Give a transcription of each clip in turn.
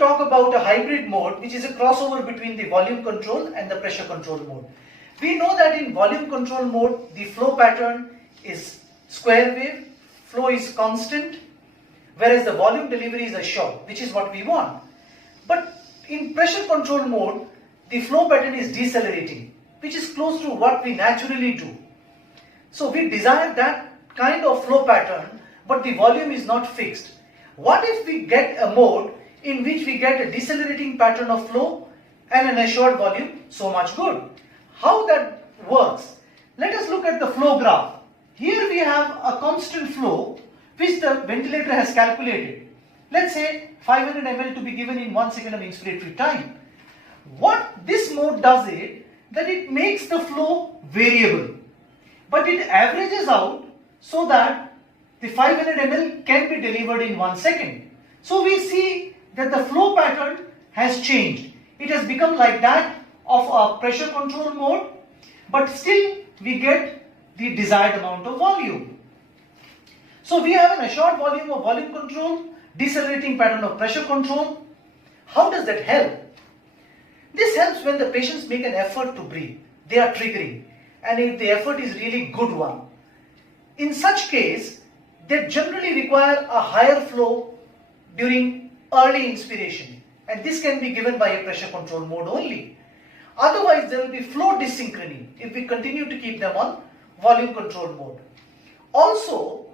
talk about a hybrid mode, which is a crossover between the volume control and the pressure control mode. We know that in volume control mode, the flow pattern is square wave, flow is constant, whereas the volume delivery is assured, which is what we want. But in pressure control mode, the flow pattern is decelerating, which is close to what we naturally do. So we desire that kind of flow pattern, but the volume is not fixed. What if we get a mode in which we get a decelerating pattern of flow and an assured volume? So much good. How that works? Let us look at the flow graph. Here we have a constant flow which the ventilator has calculated. Let's say 500 ml to be given in 1 second of inspiratory time. What this mode does is that it makes the flow variable, but it averages out so that the 500 ml can be delivered in 1 second. So we see that the flow pattern has changed. It has become like that of a pressure control mode, but still we get the desired amount of volume. So we have an assured volume of volume control, decelerating pattern of pressure control. How does that help? This helps when the patients make an effort to breathe. They are triggering, and if the effort is really good one. In such case, they generally require a higher flow during early inspiration, and this can be given by a pressure control mode only. Otherwise, there will be flow dyssynchrony if we continue to keep them on volume control mode. Also,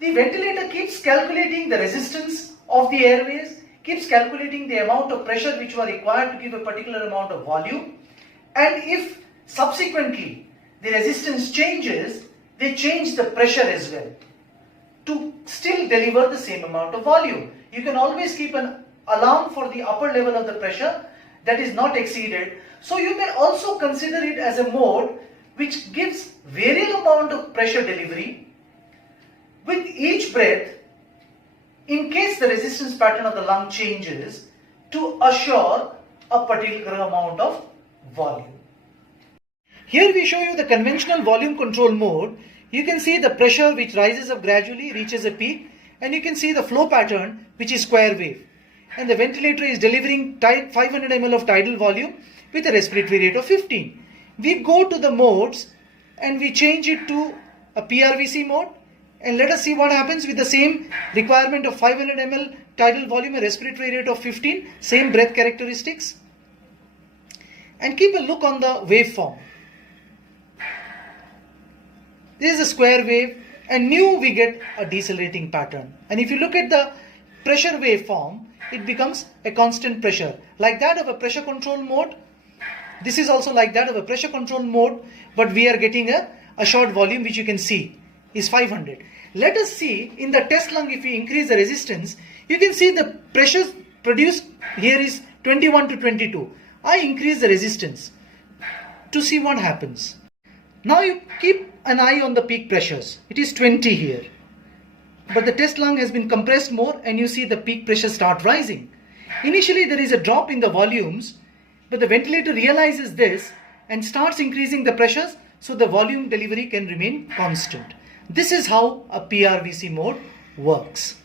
the ventilator keeps calculating the resistance of the airways, keeps calculating the amount of pressure which were required to give a particular amount of volume, and if subsequently the resistance changes, they change the pressure as well to still deliver the same amount of volume. You can always keep an alarm for the upper level of the pressure that is not exceeded. So you may also consider it as a mode which gives variable amount of pressure delivery with each breath in case the resistance pattern of the lung changes to assure a particular amount of volume. Here we show you the conventional volume control mode. You can see the pressure which rises up gradually, reaches a peak, and you can see the flow pattern which is square wave. And the ventilator is delivering 500 ml of tidal volume with a respiratory rate of 15. We go to the modes and we change it to a PRVC mode, and let us see what happens with the same requirement of 500 ml tidal volume, a respiratory rate of 15, same breath characteristics. And keep a look on the waveform. This is a square wave, and new we get a decelerating pattern. And if you look at the pressure waveform, it becomes a constant pressure, like that of a pressure control mode. This is also like that of a pressure control mode, but we are getting a assured volume which you can see is 500. Let us see in the test lung, if we increase the resistance, you can see the pressures produced here is 21 to 22. I increase the resistance to see what happens. Now you keep an eye on the peak pressures. It is 20 here. But the test lung has been compressed more, and you see the peak pressure start rising. Initially there is a drop in the volumes, but the ventilator realizes this and starts increasing the pressures so the volume delivery can remain constant. This is how a PRVC mode works.